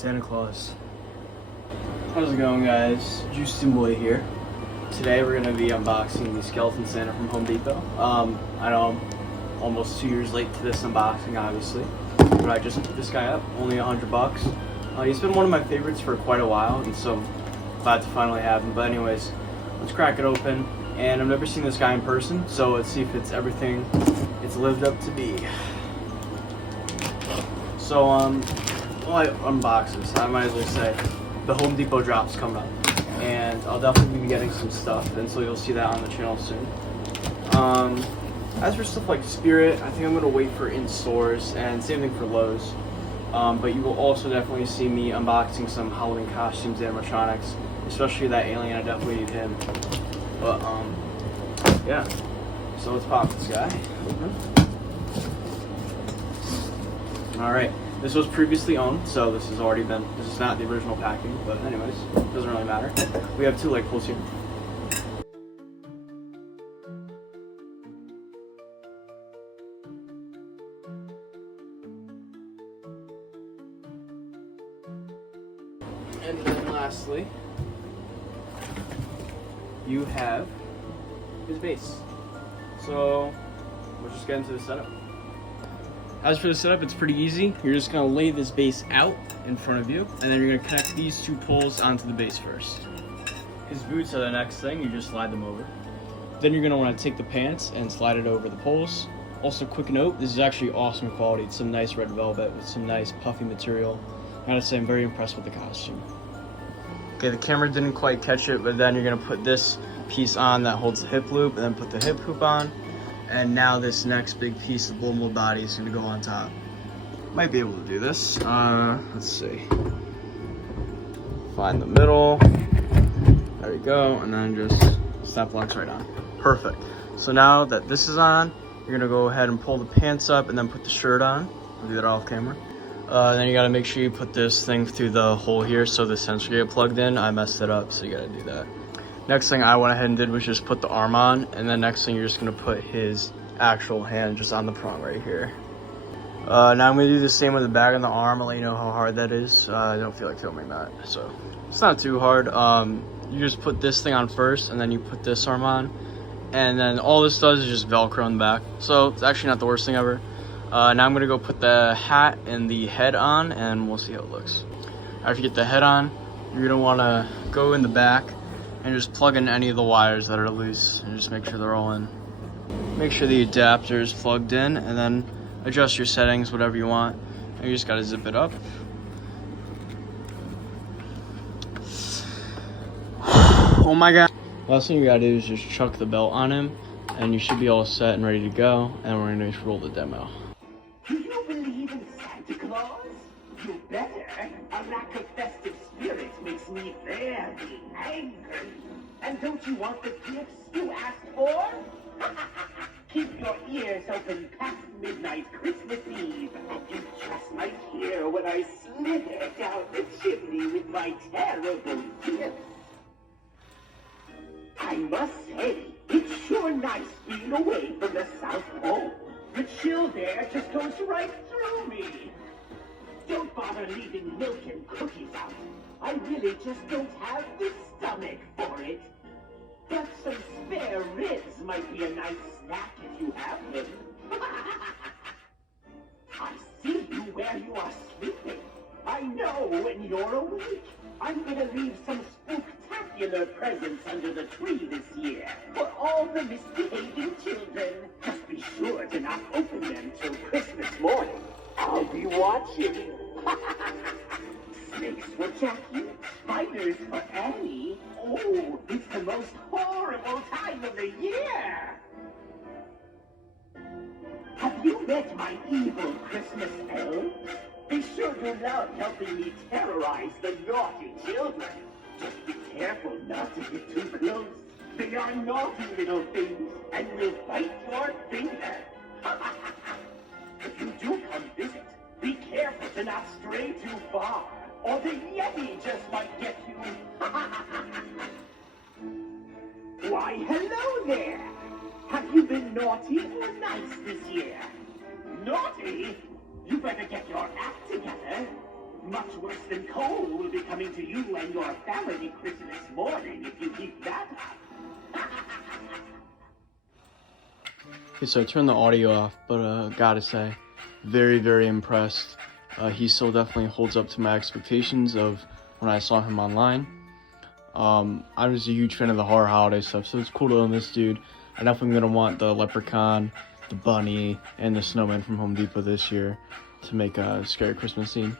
Santa Claus. How's it going, guys? Juiced Boy here. Today we're going to be unboxing the Skeleton Santa from Home Depot. I know I'm almost 2 years late to this unboxing, obviously, but I just picked this guy up, only $100. He's been one of my favorites for quite a while, and so I'm glad to finally have him. But anyways, let's crack it open. And I've never seen this guy in person, so let's see if it's everything it's lived up to be. So, while I unbox this, I might as well say the Home Depot drop's coming up, and I'll definitely be getting some stuff, and so you'll see that on the channel soon. As for stuff like Spirit, I think I'm going to wait for in stores, and same thing for Lowe's. But you will also definitely see me unboxing some Halloween costumes, animatronics, especially that alien. I definitely need him. But yeah, so let's pop this guy. All right, this was previously owned, so this has already been, this is not the original packing, but anyways, doesn't really matter. We have two leg pulls here. And then lastly, you have his base. So we'll just get into the setup. As for the setup, it's pretty easy. You're just gonna lay this base out in front of you, and then you're gonna connect these two poles onto the base first. His boots are the next thing, you just slide them over. Then you're gonna wanna take the pants and slide it over the poles. Also, quick note, this is actually awesome quality. It's some nice red velvet with some nice puffy material. I gotta say, I'm very impressed with the costume. Okay, the camera didn't quite catch it, but then you're gonna put this piece on that holds the hip loop, and then put the hip hoop on. And now this next big piece of blow mold body is gonna go on top. Might be able to do this. Let's see. Find the middle. There we go, and then just snap locks right on. Perfect. So now that this is on, you're gonna go ahead and pull the pants up and then put the shirt on. I'll do that off camera. Then you gotta make sure you put this thing through the hole here so the sensor get plugged in. I messed it up, so you gotta do that. Next thing I went ahead and did was just put the arm on, and then next thing you're just gonna put his actual hand just on the prong right here. Now I'm gonna do the same with the back of the arm. I'll let you know how hard that is. I don't feel like filming that, so it's not too hard. You just put this thing on first, and then you put this arm on, and then all this does is just Velcro in the back. So it's actually not the worst thing ever. Now I'm gonna go put the hat and the head on, and we'll see how it looks. After you get the head on, you're gonna wanna go in the back and just plug in any of the wires that are loose and just make sure they're all in. Make sure the adapter is plugged in, and then adjust your settings, whatever you want. And you just gotta zip it up. Oh my God. Last thing you gotta do is just chuck the belt on him, and you should be all set and ready to go. And we're gonna just roll the demo. Do you believe in Santa Claus? You better. A lack of festive spirit makes me very angry. And don't you want the gifts you asked for? Keep your ears open past midnight Christmas Eve, and you just might hear when I slither down the chimney with my terrible gifts. I must say, it's sure nice being away from the South Pole. The chill there just goes right through me. Don't bother leaving milk and cookies out. I really just don't have the stomach for it. But some spare ribs might be a nice snack if you have them. I see you where you are sleeping. I know when you're awake. I'm gonna leave some spooktacular presents under the tree this year for all the misbehaving children. Just be sure to not open them till Christmas morning. I'll be watching. Snakes for Jackie, spiders for Annie. Oh, it's the most horrible time of the year! Have you met my evil Christmas elves? They sure do love helping me terrorize the naughty children. Just be careful not to get too close. They are naughty little things and will bite your finger. If you do come visit, be careful to not stray too far, or the Yeti just might get you. Why, hello there! Have you been naughty or nice this year? Naughty? You better get your act together. Much worse than coal will be coming to you and your family Christmas morning if you keep that up. Okay, so I turned the audio off, but gotta say, very, very impressed. He still definitely holds up to my expectations of when I saw him online. I was a huge fan of the horror holiday stuff, so it's cool to own this dude. I definitely gonna want the leprechaun, the bunny, and the snowman from Home Depot this year to make a scary Christmas scene.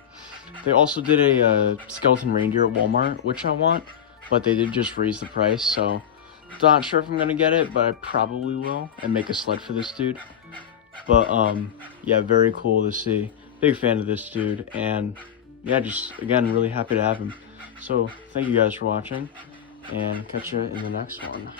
They also did a skeleton reindeer at Walmart, which I want, but they did just raise the price, so not sure if I'm gonna get it, but I probably will, and make a sled for this dude. But yeah, very cool to see. Big fan of this dude, and yeah, just again really happy to have him. So thank you guys for watching, and catch you in the next one.